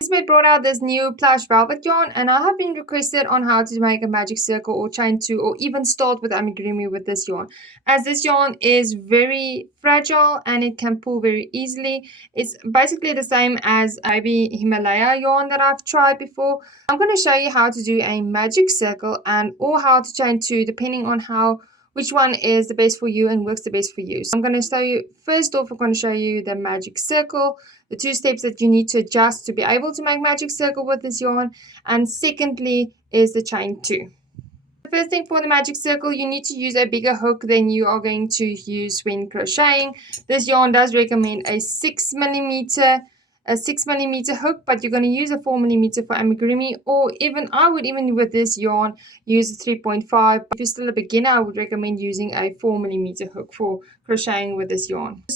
Kismet brought out this new plush velvet yarn, and I have been requested on how to make a magic circle or chain 2 or even start with amigurumi with this yarn, as this yarn is very fragile and it can pull very easily. It's basically the same as maybe Himalaya yarn that I've tried before. I'm going to show you how to do a magic circle and or how to chain 2 depending on which one is the best for you and works the best for you. So I'm going to show you, first off, I'm going to show you the magic circle, the 2 steps that you need to adjust to be able to make magic circle with this yarn, and secondly is the chain 2. The first thing for the magic circle, you need to use a bigger hook than you are going to use when crocheting. This yarn does recommend a 6mm hook, but you're going to use a 4mm for amigurumi, or even I would even with this yarn use a 3.5. If you're still a beginner, I would recommend using a 4mm hook for crocheting with this yarn. To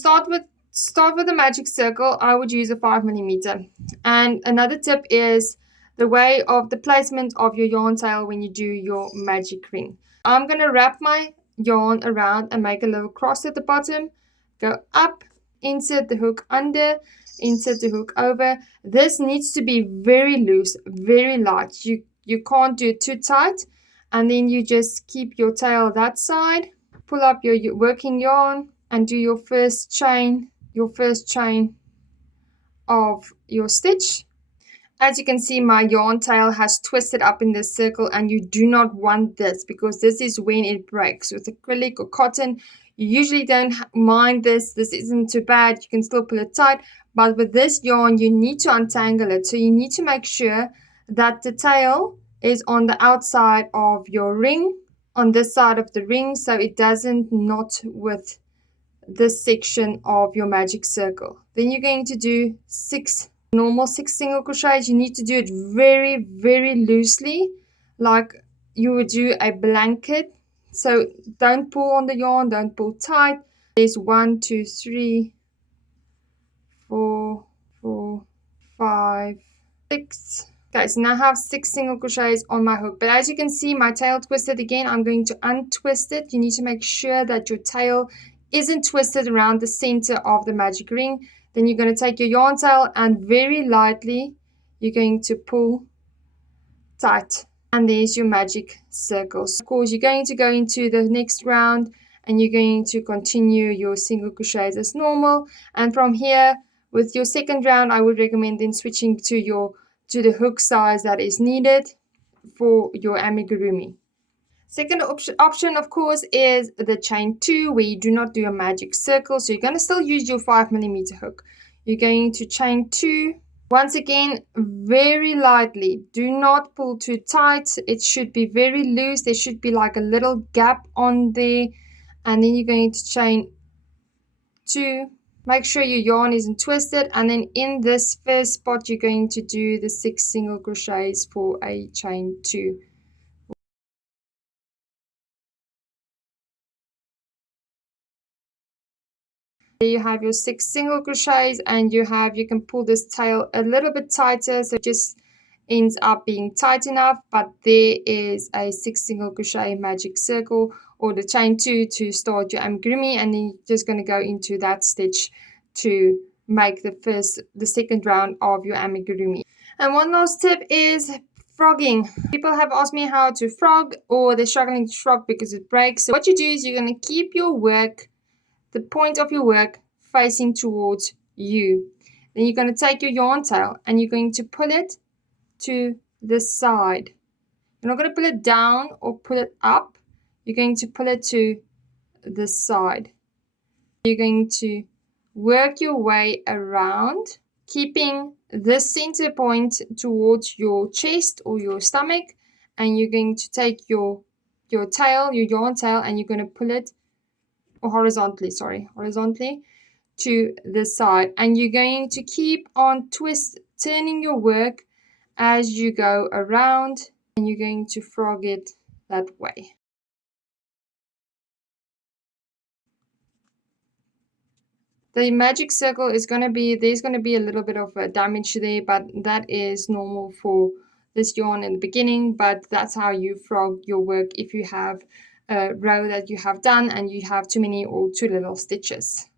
start with the magic circle, I would use a 5mm. And another tip is the way of the placement of your yarn tail when you do your magic ring. I'm going to wrap my yarn around and make a little cross at the bottom, go up, insert the hook under, insert the hook over. This needs to be very loose, very light. You can't do it too tight, and then you just keep your tail that side, pull up your working yarn and do your first chain of your stitch. As you can see, my yarn tail has twisted up in this circle, and you do not want this because this is when it breaks. With acrylic or cotton, you usually don't mind this. This isn't too bad. You can still pull it tight. But with this yarn, you need to untangle it. So you need to make sure that the tail is on the outside of your ring, on this side of the ring, so it doesn't knot with this section of your magic circle. Then you're going to do 6 single crochets. You need to do it very, very loosely, like you would do a blanket. So don't pull on the yarn, don't pull tight. There's 1, 2, 3, 4, 5, 6. Okay, so now I have 6 single crochets on my hook, but as you can see, my tail twisted again. I'm going to untwist it. You need to make sure that your tail isn't twisted around the center of the magic ring. Then you're going to take your yarn tail and very lightly you're going to pull tight, and there's your magic circles. Of course, you're going to go into the next round and you're going to continue your single crochets as normal, and from here with your second round I would recommend then switching to the hook size that is needed for your amigurumi. Second option, of course, is the chain 2, where you do not do a magic circle. So you're going to still use your 5mm hook. You're going to chain 2. Once again, very lightly. Do not pull too tight. It should be very loose. There should be like a little gap on there. And then you're going to chain 2. Make sure your yarn isn't twisted. And then in this first spot, you're going to do the 6 single crochets for a chain 2. There you have your 6 single crochets, and you can pull this tail a little bit tighter, so it just ends up being tight enough. But there is a 6 single crochet magic circle, or the chain 2 to start your amigurumi, and then you're just going to go into that stitch to make the second round of your amigurumi. And one last tip is frogging. People have asked me how to frog, or they're struggling to frog because it breaks. So what you do is you're going to keep your work, the point of your work, facing towards you. Then you're going to take your yarn tail and you're going to pull it to the side. You're not going to pull it down or pull it up. You're going to pull it to the side. You're going to work your way around, keeping the center point towards your chest or your stomach, and you're going to take your tail, your yarn tail, and you're going to pull it horizontally to the side, and you're going to keep on turning your work as you go around, and you're going to frog it that way. The magic circle is going to be, there's going to be a little bit of a damage there, but that is normal for this yarn in the beginning. But that's how you frog your work if you have a row that you have done and you have too many or too little stitches.